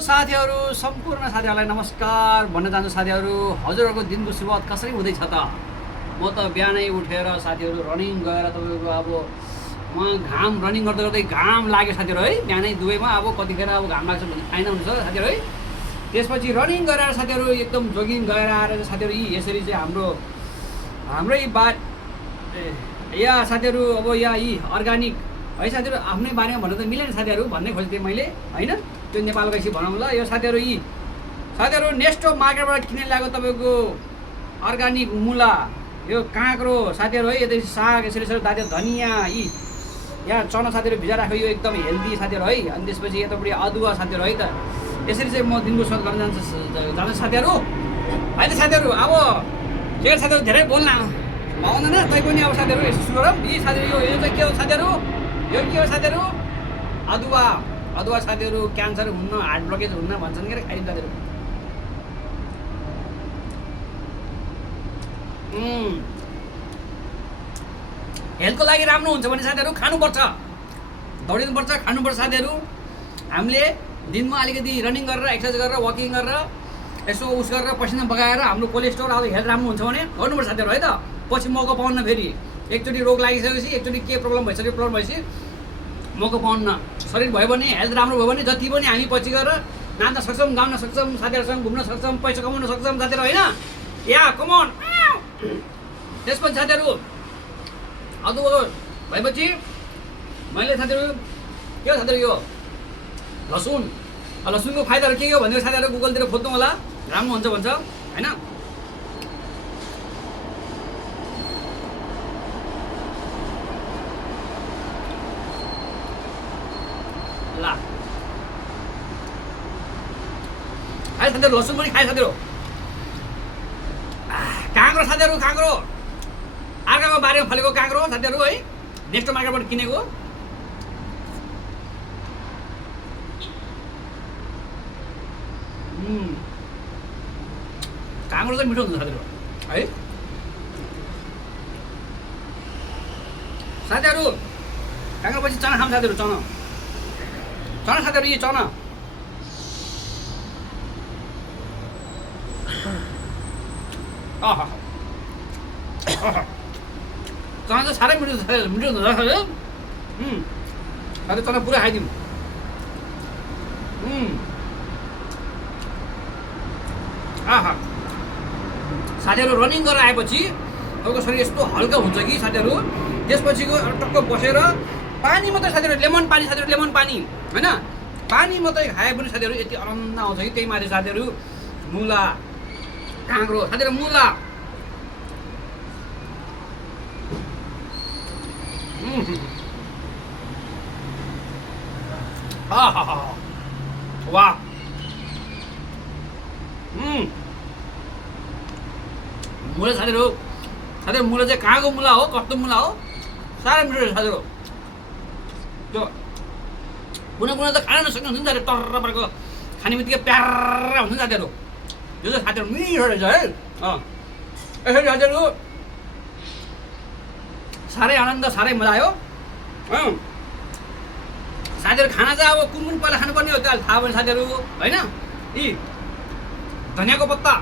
साथीहरू सम्पूर्ण साथीहरूलाई नमस्कार भन्न चाहन्छु। साथीहरू हजुरहरूको दिनको सुरुवात कसरी हुँदैछ त? म त बिहानै उठेर साथीहरू रनिङ गएर तपाईँको अब घाम रनिङ गर्दा गर्दै घाम लाग्यो साथीहरू है। बिहानै दुवैमा अब कतिखेर अब घाम लाग्छ भने थाहा हुन्छ साथीहरू है। त्यसपछि रनिङ गरेर साथीहरू एकदम जोगिङ गएर आएर चाहिँ साथीहरू यसरी चाहिँ हाम्रै बात या साथीहरू अब यहाँ अर्ग्यानिक है साथीहरू आफ्नै बारेमा भन्नु त मिलेन साथीहरू भन्ने खोजेँ मैले होइन। त्यो नेपालको यसरी भनौँ ल। यो साथीहरू नेस्टो मार्केटबाट किनेर ल्याएको तपाईँको अर्ग्यानिक मुला, यो काँक्रो साथीहरू है। यतै साग यसरी दाजु धनियाँ यहाँ चना साथीहरू भिजाएर राख्यो, यो एकदम हेल्दी साथीहरू है। अनि त्यसपछि यतापट्टि अदुवा साथीहरू है। त यसरी चाहिँ म दिनको सुरुवात गर्न जान्छु साथीहरू है। त साथीहरू अब के साथीहरू धेरै बोल्न भएन तै पनि अब साथीहरू यसो सुरु गरौँ। साथीहरू यो चाहिँ के हो साथीहरू? यो के हो साथीहरू? अदुवा साथीहरू क्यान्सर हुन्न, हार्ट ब्लकेज हुन्न भन्छन् के खाइदिनु साथीहरू। हेल्थको लागि राम्रो हुन्छ भने साथीहरू खानुपर्छ, दौडिनुपर्छ, खानुपर्छ साथीहरू। हामीले दिनमा अलिकति रनिङ गरेर एक्सर्साइज गरेर वाकिङ गरेर यसो उस गरेर पसिना बगाएर हाम्रो कोलेस्ट्रोल अब हेल्थ राम्रो हुन्छ भने गर्नुपर्छ साथीहरू है। त पछि मौका पाउन्न, फेरि एकचोटि रोग लागिसकेपछि एकचोटि के प्रब्लम भइसकेपछि मौका पाउन्न। शरीर भयो भने हेल्थ राम्रो भयो भने जति पनि हामी पछि गएर नाच्न सक्छौँ, गाउन सक्छौँ, साथीहरूसँग घुम्न सक्छौँ, पैसा कमाउन सक्छौँ साथीहरू होइन। या कमन। त्यसपछि साथीहरू अदुवा भएपछि मैले साथीहरू के हो साथीहरू यो लसुनको फाइदाहरू के हो भनेर साथीहरू गुगलतिर खोज्नु होला, राम्रो हुन्छ भन्छ होइन। ल खाए साथीहरू, लसुन पनि खाए साथीहरू। काँक्रो साथीहरू, काँक्रो अर्काको बारीमा फलेको काँक्रो साथीहरू है, नेक्स्ट मार्केटबाट किनेको। काँक्रो चाहिँ मिठो हुन्छ साथीहरू है। साथीहरू काँक्रो पछि चना खाऊँ साथीहरू। चना साथीहरू यो चना चना चाहिँ साह्रै मिठो हुन्छ साथीहरू। साथी चना पुरा खाइदिउँ। साथीहरू रनिङ गरेर आएपछि तपाईँको शरीर यस्तो हल्का हुन्छ कि साथीहरू, त्यसपछिको टक्क बसेर पानी मात्रै साथीहरू, लेमन पानी साथीहरू, लेमन पानी होइन, पानी मात्रै खाए पनि साथीहरू यति आनन्द आउँछ कि। त्यही माथि साथीहरू मुला, काँक्रो साथीहरू, मुला वाह। मुला साथीहरू मुला चाहिँ कहाँको मुला हो, कस्तो मुला हो, साह्रै मिठो रहेछ साथीहरू। त्यो कुनै त खान नसक्ने हुन्छ नि साथीहरू, टर्र परेको खाने बित्तिकै प्यारा हुन्छ नि साथीहरू। यो चाहिँ साथीहरू मिठो रहेछ है। यसरी साथीहरू साह्रै आनन्द, साह्रै मजा आयो साथीहरू। खाना चाहिँ अब कुन पहिला खानुपर्ने हो त्यो थाहा भयो साथीहरू होइन। धनियाँको पत्ता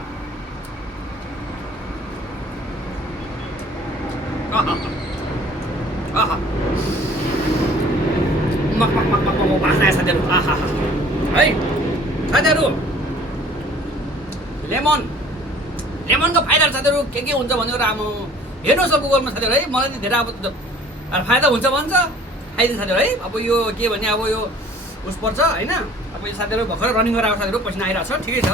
बास्ना साथीहरू है। साथीहरू लेमनको फाइदाहरू साथीहरू के हुन्छ भनेर आमा हेर्नुहोस् न गुगलमा साथीहरू है। मलाई नि धेरै अब फाइदा हुन्छ भन्छ, खाइदिनु साथीहरू है। अब यो के भने अब यो उस पर्छ होइन। अब यो साथीहरू भर्खर रनिङ गरेर आएको साथीहरू पसिना आइरहेको छ, ठिकै छ।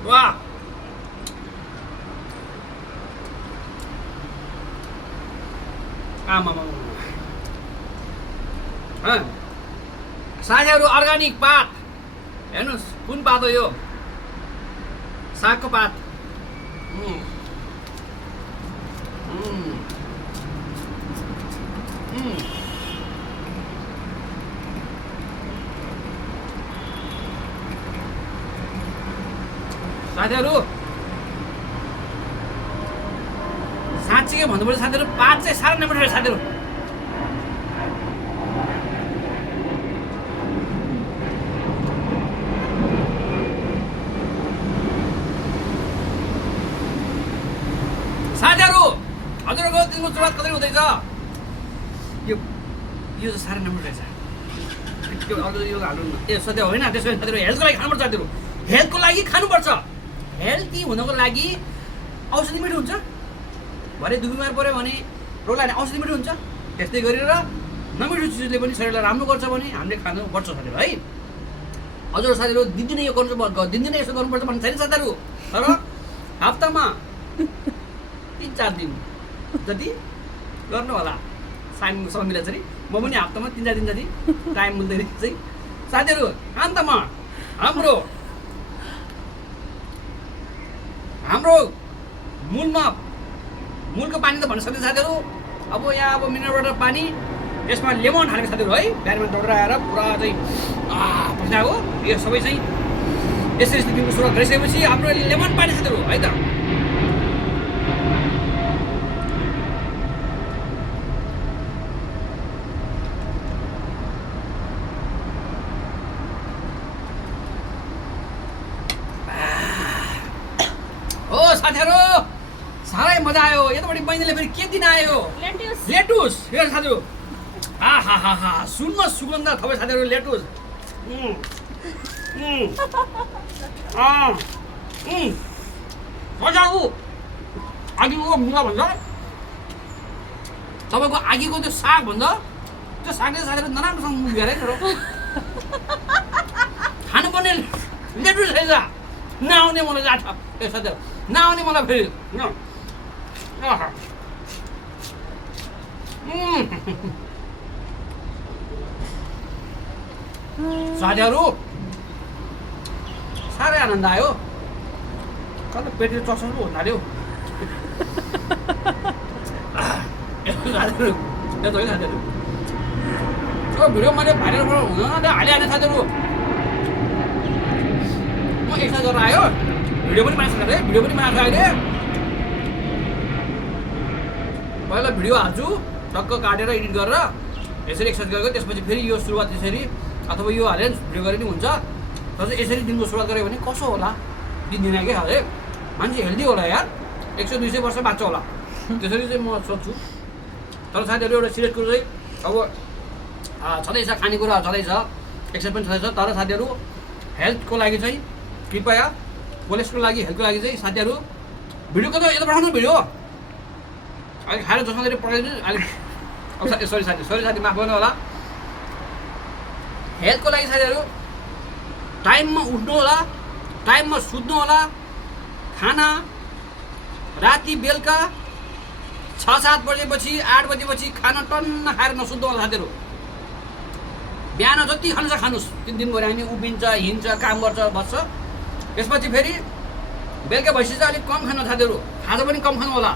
वाह साथीहरू अर्ग्यानिक पात हेर्नुहोस्, कुन पात हो यो? सागको पात। साथीहरू साँच्चीकै भन्नुपर्छ साथीहरू, पात चाहिँ साह्रै नमिठो रहेछ साथीहरू। हुँदैछ यो यो चाहिँ साह्रै राम्रो रहेछ त्यो अर्को यो हाल्नु न ए सधैँ होइन त्यसो भने साथीहरू हेल्थको लागि खानुपर्छ साथीहरू हेल्थको लागि खानुपर्छ हेल्थी हुनको लागि औषधि मिठो हुन्छ भरे दुबिमार पऱ्यो भने रोग लाग्ने औषधि मिठो हुन्छ त्यस्तै गरेर नमिठो चिजले पनि शरीरलाई राम्रो गर्छ भने हामीले खानुपर्छ साथीहरू है हजुर साथीहरू दिनदिनै यो गर्नु दिनदिनै यसो गर्नुपर्छ भन्ने छैन साथीहरू तर हप्तामा 3-4 दिन जति गर्नु होला समय मिलाउँछ नि म पनि हप्तामा 3-4 दिन जति टाइम मिल्दैन चाहिँ साथीहरू अन्तमा हाम्रो मूलको पानी त भन्न सक्दैन साथीहरू अब यहाँ अब मिनरल वाटर पानी यसमा लेमन हालेको साथीहरू है बिहानमा दौडेर आएर पुरा चाहिँ पस्याएको यो सबै चाहिँ यसरी दिनको सुरुवात गरिसकेपछि हाम्रो लेमन पानी साथीहरू है त हो साथीहरू साह्रै मजा आयो यतापट्टि बहिनीले फेरि के दिन आयो लेटुस हेर साथीहरू हा सुनमा सुगन्ध थपे साथीहरू लेटुस आगीको मुला भन्छ तपाईँको आगीको त्यो साग भन्छ त्यो सागले साथीहरू नराम्रोसँग मुख गरेर खानुपर्ने लेटुस रहेछ नआउने मलाई जान्छ ए साथीहरू नआउने मलाई फेरि साथीहरू साह्रै आनन्द आयो कता पेटले चस्नु हुन थाल्यो साथीहरू त्यो भिडियो मैले भाइरल हुन हालिहालेँ साथीहरू म एक्सर्साइज गरेर आयो भिडियो पनि बनाइसकेको है भिडियो पनि बनाएको अहिले पहिला भिडियो हाल्छु टक्क काटेर एडिट गरेर यसरी एक्सर्साइज गरेको त्यसपछि फेरि यो सुरुवात यसरी अथवा यो हालेर भिडियो गरे पनि हुन्छ तर चाहिँ यसरी दिनको सुरुवात गऱ्यो भने कसो होला दिन के खाले मान्छे हेल्दी होला यार 100-200 वर्ष बाँच्छ होला त्यसरी चाहिँ म सोध्छु तर साथीहरू एउटा सिरियस कुरो चाहिँ अब छँदैछ खानेकुरा छँदैछ एक्सर्साइज पनि छँदैछ तर साथीहरू हेल्थको लागि चाहिँ कृपया कोलेस्ट्रोल लागि हेल्थको लागि चाहिँ साथीहरू भिडियो कता यता पठाउनु भिडियो अहिले खाएर जसमा पठाइदिनु अहिले सरी साथी माफ गर्नु होला हेल्थको लागि साथीहरू टाइममा उठ्नु होला टाइममा सुत्नु होला खाना राति बेलुका 6-7 बजेपछि 8 बजेपछि खाना टन्न खाएर नसुत्नु होला साथीहरू बिहान जति खानु छ खानुहोस् दिनभरि हामी उभिन्छ हिँड्छ काम गर्छ बस्छ त्यसपछि फेरि बेलुका भएपछि चाहिँ अलिक कम खानु साथीहरू खाजा पनि कम खानु होला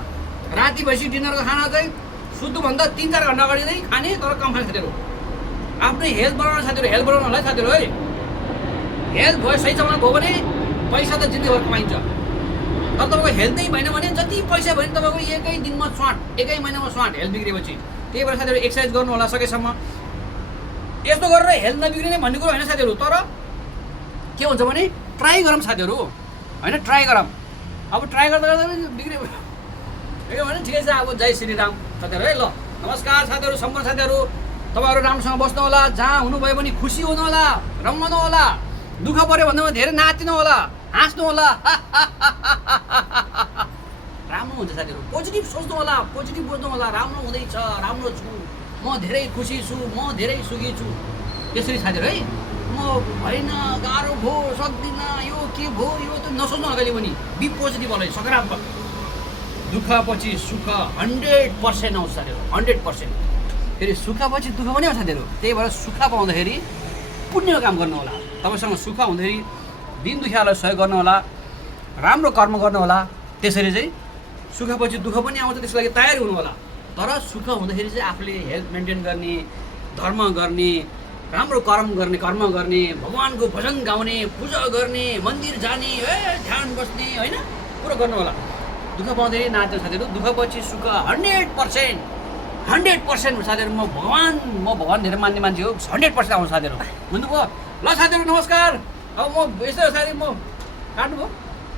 राति भएपछि डिनरको खाना चाहिँ सुत्नुभन्दा 3-4 घन्टा अगाडि नै खाने तर कम खाने साथीहरू आफ्नै हेल्थ बनाउनु साथीहरू हेल्थ बनाउनु होला है साथीहरू है हेल्थ भयो सही समयमा भयो भने पैसा त जिन्दगीभर कमाइन्छ तर तपाईँको हेल्थ नै भएन भने जति पैसा भयो भने तपाईँको एकै दिनमा स्वाट एकै महिनामा स्वाट हेल्थ बिग्रिएपछि त्यही भएर साथीहरू एक्सर्साइज गर्नु होला सकेसम्म यस्तो गरेर हेल्थ नबिग्रिने भन्ने कुरो होइन साथीहरू तर के हुन्छ भने ट्राई गरौँ साथीहरू होइन ट्राई गरौँ अब ट्राई गर्दा गर्दा पनि बिग्रियो भने ठिकै छ अब जय श्रीराम साथीहरू है ल नमस्कार साथीहरू सम्पूर्ण साथीहरू तपाईँहरू राम्रोसँग बस्नु होला जहाँ हुनुभयो भने खुसी हुनु होला रमाउनु होला दुःख पऱ्यो भन्दा धेरै नाच्नु होला हाँस्नु होला राम्रो हुन्छ साथीहरू पोजिटिभ सोच्नु होला पोजिटिभ बुझ्नु होला राम्रो हुँदैछ राम्रो छु म धेरै खुसी छु म धेरै सुखी छु यसरी साथीहरू है म होइन गाह्रो भयो सक्दिनँ यो के भयो यो त नसोच्नु अगाडि पनि बी पोजिटिभ होला सकारात्मक दुःख पछि सुख 100% आउँछ साथीहरू 100% फेरि सुखपछि दुःख पनि आउँछ साथीहरू त्यही भएर सुख पाउँदाखेरि पुण्यको काम गर्नु होला तपाईँसँग सुख हुँदाखेरि दिन दुखियालाई सहयोग गर्नु होला राम्रो कर्म गर्नु होला त्यसरी चाहिँ सुखपछि दुःख पनि आउँछ त्यसको लागि तयारी हुनु होला तर सुख हुँदाखेरि चाहिँ आफूले हेल्थ मेन्टेन गर्ने धर्म गर्ने राम्रो कर्म गर्ने भगवान्को भजन गाउने पूजा गर्ने मन्दिर जाने ध्यान बस्ने होइन पुरो गर्नु होला दुःख पाउँदाखेरि नाच्छ साथीहरू दुःखपछि सुख 100% साथीहरू म भगवान् धेरै मान्ने मान्छे हो 100% आउँछ साथीहरू भन्नुभयो ल साथीहरू नमस्कार अब म यस्तो साथी म काट्नुभयो